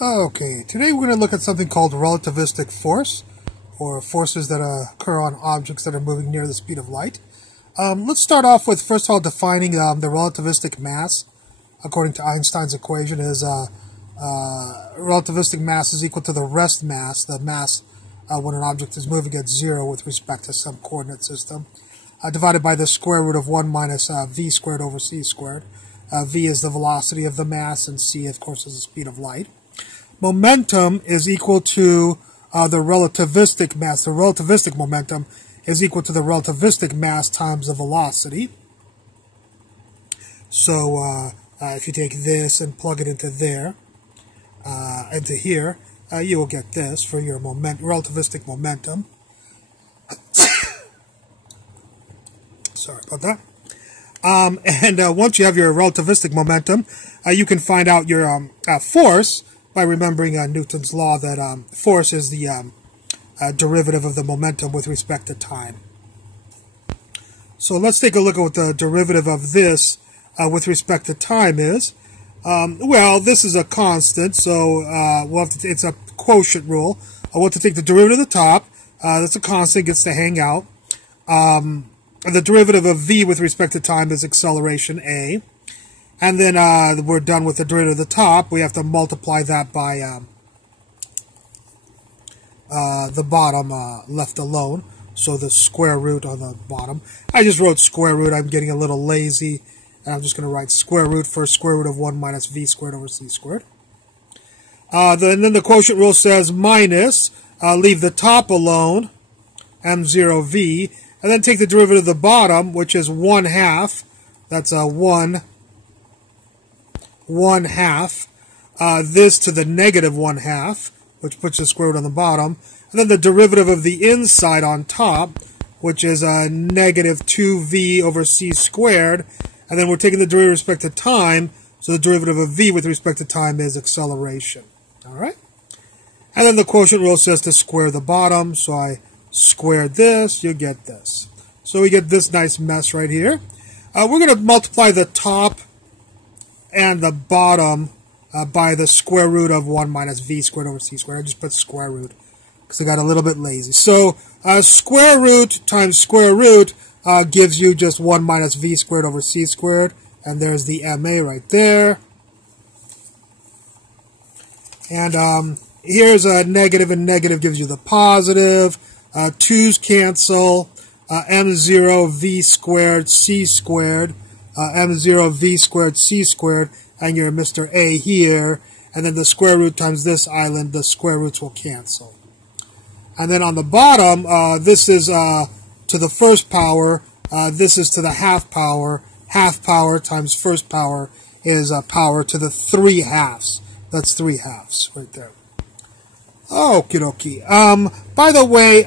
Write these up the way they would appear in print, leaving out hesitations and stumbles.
Okay, today we're going to look at something called relativistic force, or forces that occur on objects that are moving near the speed of light. Let's start off with, first of all, defining the relativistic mass. According to Einstein's equation, is relativistic mass is equal to the rest mass, the mass when an object is moving at zero with respect to some coordinate system, divided by the square root of 1 minus v squared over c squared. V is the velocity of the mass, and c, of course, is the speed of light. Momentum is equal to the relativistic mass. The relativistic momentum is equal to the relativistic mass times the velocity. So if you take this and plug it into there, into here, you will get this for your relativistic momentum. Sorry about that. And once you have your relativistic momentum, you can find out your force by remembering Newton's law that force is the derivative of the momentum with respect to time. So let's take a look at what the derivative of this with respect to time is. Well, this is a constant, so we'll have to. It's a quotient rule. We'll have to take the derivative of the top. That's a constant, gets to hang out. The derivative of v with respect to time is acceleration a. And then we're done with the derivative of the top. We have to multiply that by the bottom left alone. So the square root on the bottom. I just wrote square root. I'm getting a little lazy. And I'm just going to write square root for square root of 1 minus v squared over c squared. Then the quotient rule says minus, leave the top alone, m0v, and then take the derivative of the bottom, which is 1/2. That's a 1/2. This to the negative 1/2, which puts the square root on the bottom. And then the derivative of the inside on top, which is a negative 2v over c squared. And then we're taking the derivative with respect to time, so the derivative of v with respect to time is acceleration. All right? And then the quotient rule says to square the bottom, so I squared this, you get this. So we get this nice mess right here. We're going to multiply the top and the bottom by the square root of 1 minus v squared over c squared. I just put square root because I got a little bit lazy. So square root times square root gives you just 1 minus v squared over c squared. And there's the ma right there. And here's a negative, and negative gives you the positive. 2's cancel. M0 v squared c squared. M0 v squared c squared, and you're Mr. A here, and then the square root times this island, the square roots will cancel. And then on the bottom, this is to the first power, this is to the half power times first power is power to the 3/2. That's 3/2 right there. Okie dokie. By the way,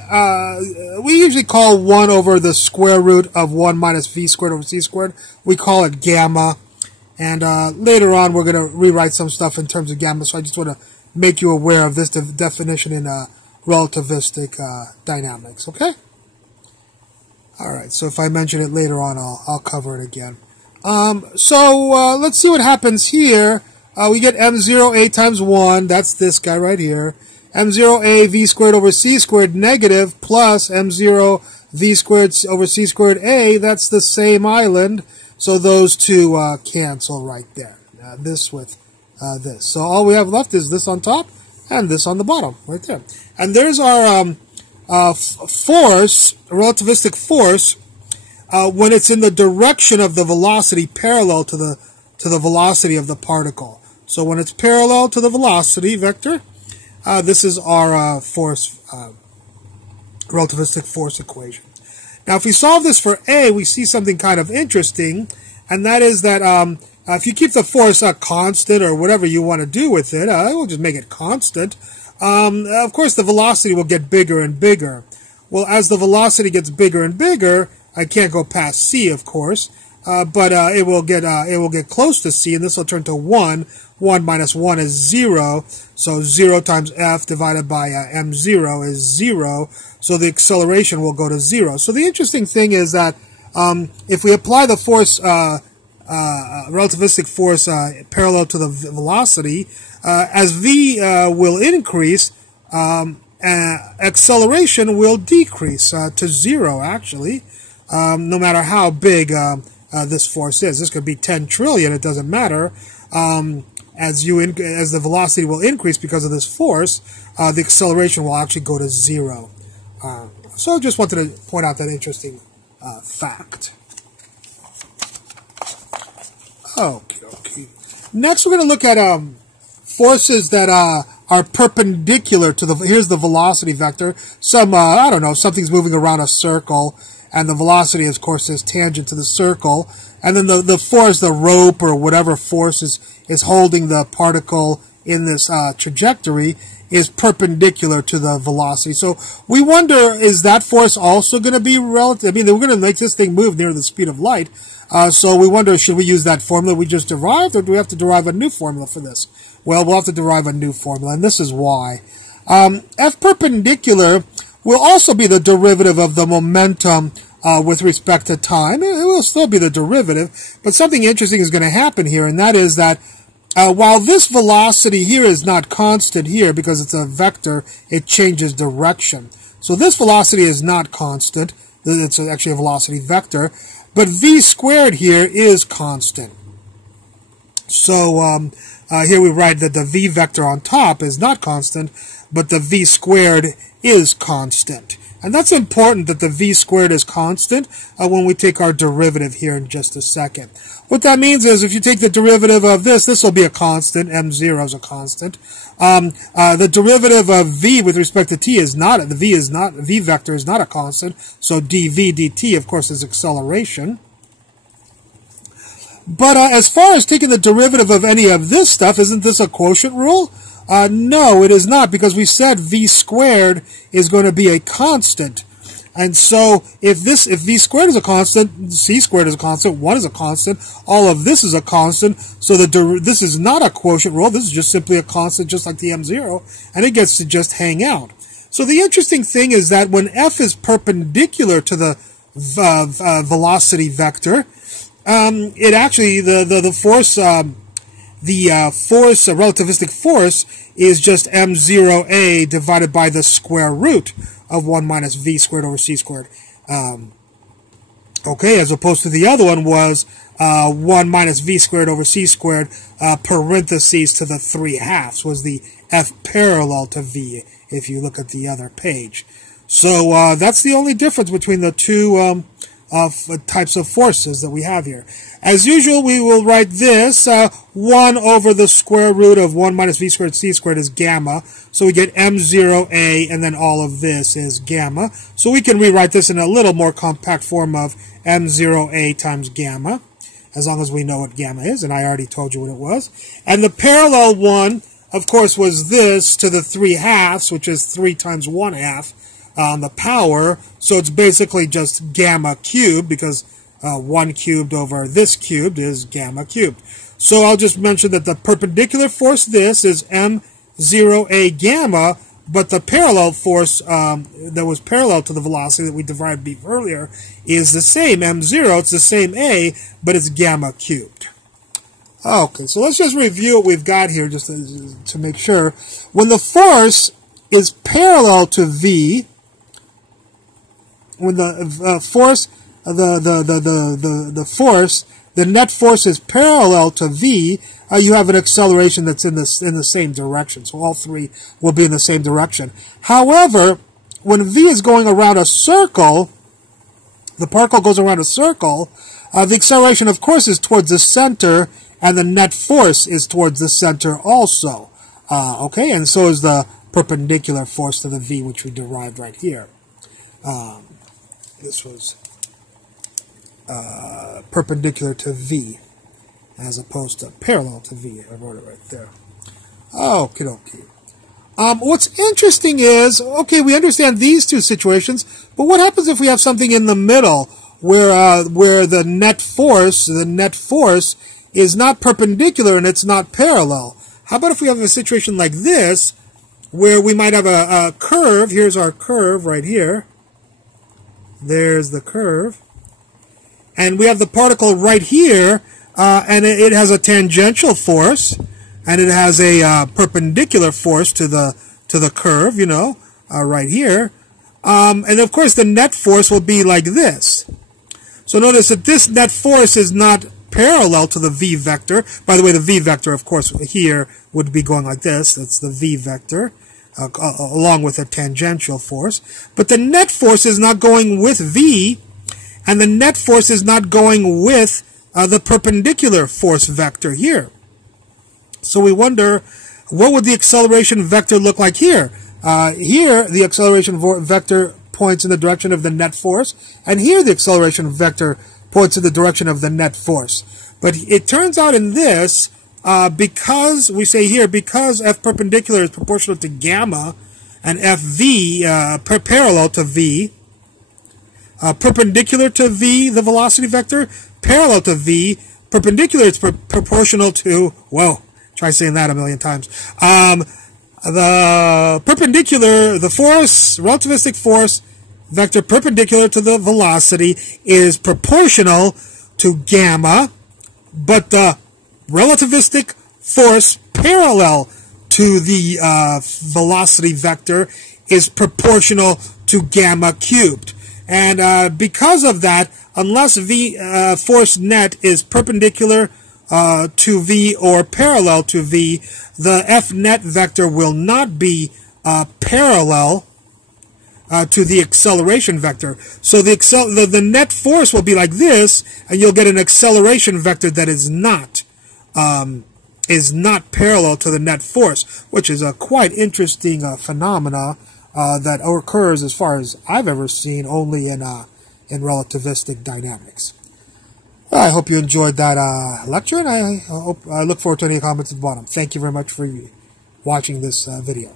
we usually call 1 over the square root of 1 minus v squared over c squared. We call it gamma. And later on, we're going to rewrite some stuff in terms of gamma. So I just want to make you aware of this definition in relativistic dynamics. Okay? All right. So if I mention it later on, I'll cover it again. So let's see what happens here. We get m0a times 1. That's this guy right here. m0a v squared over c squared negative plus m0 v squared over c squared a. That's the same island. So those two cancel right there. This with this. So all we have left is this on top and this on the bottom right there. And there's our force, relativistic force, when it's in the direction of the velocity parallel to the velocity of the particle. So when it's parallel to the velocity vector, this is our force, relativistic force equation. Now, if we solve this for A, we see something kind of interesting, and that is that if you keep the force constant or whatever you want to do with it, we'll just make it constant. Of course, the velocity will get bigger and bigger. Well, as the velocity gets bigger and bigger, I can't go past c, of course, but it will get close to c, and this will turn to 1. 1 minus 1 is 0, so 0 times f divided by m0 is 0, so the acceleration will go to 0. So the interesting thing is that if we apply the force relativistic force parallel to the velocity, as v will increase, acceleration will decrease to 0, actually, no matter how big this force is. This could be 10 trillion, it doesn't matter. As the velocity will increase because of this force, the acceleration will actually go to 0. So I just wanted to point out that interesting fact. Okay. Next, we're going to look at forces that are perpendicular to the. Here's the velocity vector. I don't know, something's moving around a circle, and the velocity, of course, is tangent to the circle. And then the force, the rope or whatever force is holding the particle in this trajectory, is perpendicular to the velocity. So we wonder, is that force also going to be relative? I mean, we're going to make this thing move near the speed of light. So we wonder, should we use that formula we just derived, or do we have to derive a new formula for this? Well, we'll have to derive a new formula, and this is why. F perpendicular will also be the derivative of the momentum with respect to time. It will still be the derivative, but something interesting is going to happen here, and that is that while this velocity here is not constant here because it's a vector, it changes direction. So this velocity is not constant. It's actually a velocity vector. But v squared here is constant. So here we write that the v vector on top is not constant, but the v squared is constant. And that's important that the v squared is constant when we take our derivative here in just a second. What that means is if you take the derivative of this will be a constant. M0 is a constant. The derivative of v with respect to t is not, the v vector is not a constant. So dv dt, of course, is acceleration. But as far as taking the derivative of any of this stuff, isn't this a quotient rule? No, it is not, because we said v squared is going to be a constant. And so if v squared is a constant, c squared is a constant, 1 is a constant, all of this is a constant, so this is not a quotient rule, this is just simply a constant just like the m0, and it gets to just hang out. So the interesting thing is that when f is perpendicular to the velocity vector, it actually, the force, relativistic force is just m0a divided by the square root of 1 minus v squared over c squared. Okay, as opposed to the other one was 1 minus v squared over c squared, parentheses to the 3/2 was the f parallel to v, if you look at the other page. So that's the only difference between the two types of forces that we have here. As usual, we will write this, 1 over the square root of 1 minus v squared c squared is gamma. So we get m0a, and then all of this is gamma. So we can rewrite this in a little more compact form of m0a times gamma, as long as we know what gamma is, and I already told you what it was. And the parallel one, of course, was this to the 3/2, which is 3 times 1/2 on the power. So it's basically just gamma cubed, because 1 cubed over this cubed is gamma cubed. So I'll just mention that the perpendicular force, this is m0a gamma, but the parallel force that was parallel to the velocity that we derived earlier is the same, m0, it's the same a, but it's gamma cubed. Okay, so let's just review what we've got here just to make sure. When the force is parallel to v, when the force, the net force is parallel to v, you have an acceleration that's in the same direction. So all three will be in the same direction. However, when v is going around a circle, the particle goes around a circle, the acceleration, of course, is towards the center, and the net force is towards the center also. Okay, and so is the perpendicular force to the v, which we derived right here. This was perpendicular to v, as opposed to parallel to v. I wrote it right there. Okie dokie. What's interesting is, okay, we understand these two situations, but what happens if we have something in the middle where the net force is not perpendicular and it's not parallel? How about if we have a situation like this, where we might have a curve? Here's our curve right here. There's the curve. And we have the particle right here, and it has a tangential force, and it has a perpendicular force to the curve, you know, right here. And of course, the net force will be like this. So notice that this net force is not parallel to the v vector. By the way, the v vector, of course, here would be going like this. That's the v vector, along with a tangential force. But the net force is not going with v, and the net force is not going with the perpendicular force vector here. So we wonder, what would the acceleration vector look like here? Here, the acceleration vector points in the direction of the net force, and here the acceleration vector points in the direction of the net force. But it turns out in this, because we say here, because f perpendicular is proportional to gamma, and fv parallel to v, perpendicular to v, the velocity vector, parallel to v, perpendicular is proportional to, whoa, try saying that a million times. The perpendicular, the force, relativistic force vector perpendicular to the velocity is proportional to gamma, but the relativistic force parallel to the velocity vector is proportional to gamma cubed. And because of that, unless v force net is perpendicular to v or parallel to v, the f net vector will not be parallel to the acceleration vector. So the net force will be like this, and you'll get an acceleration vector that is not parallel to the net force, which is a quite interesting phenomena that occurs, as far as I've ever seen, only in relativistic dynamics. Well, I hope you enjoyed that lecture, and I look forward to any comments at the bottom. Thank you very much for watching this video.